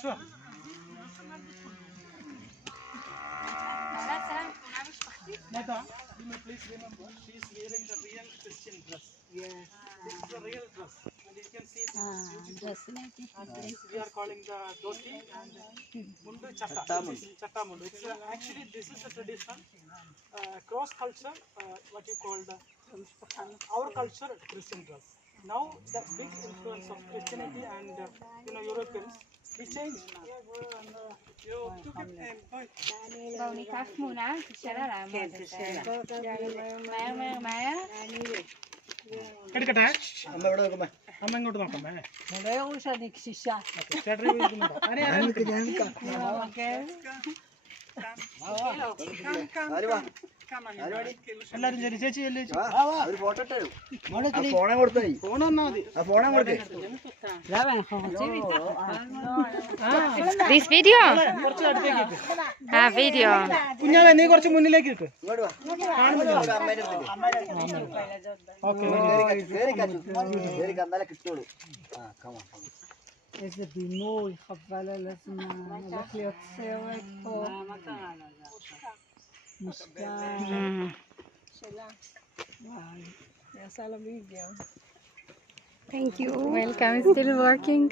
Sure. Neta, you may please remember, she is wearing the real Christian dress. Yes. This is the real dress, and you can see this is beautiful. And this we are calling the dhoti and mundu chatta. This is chatta mundu. It's actually this is a traditional cross culture, what you call the our culture Christian dress. Now the big influence of Christianity and Europeans, he changed. Bầu khá mùa ná sẽ là má എടുക്കട്ടെ അമ്മ ഇങ്ങോട്ട് നോക്കമ്മേ ചേട്ടനെ വിളിക്കുന്നുണ്ടോ എല്ലാരും ശരി ചേച്ചി ഫോണെ കൊടുത്തേ ഫോൺ വന്നാ മതി ഫോണെ കൊടുത്തേ This video? കുറച്ച് അടുത്തേക്ക് Video. കുഞ്ഞാവേ നീ കുറച്ച് മുന്നിലേക്ക് ഇട്ട് איזה בינוי, חבל על הזמן, הולך להיות סרט פה. מושקע. שלה. וואי, היא עשה לה וידאו. Thank you. Welcome. Still working.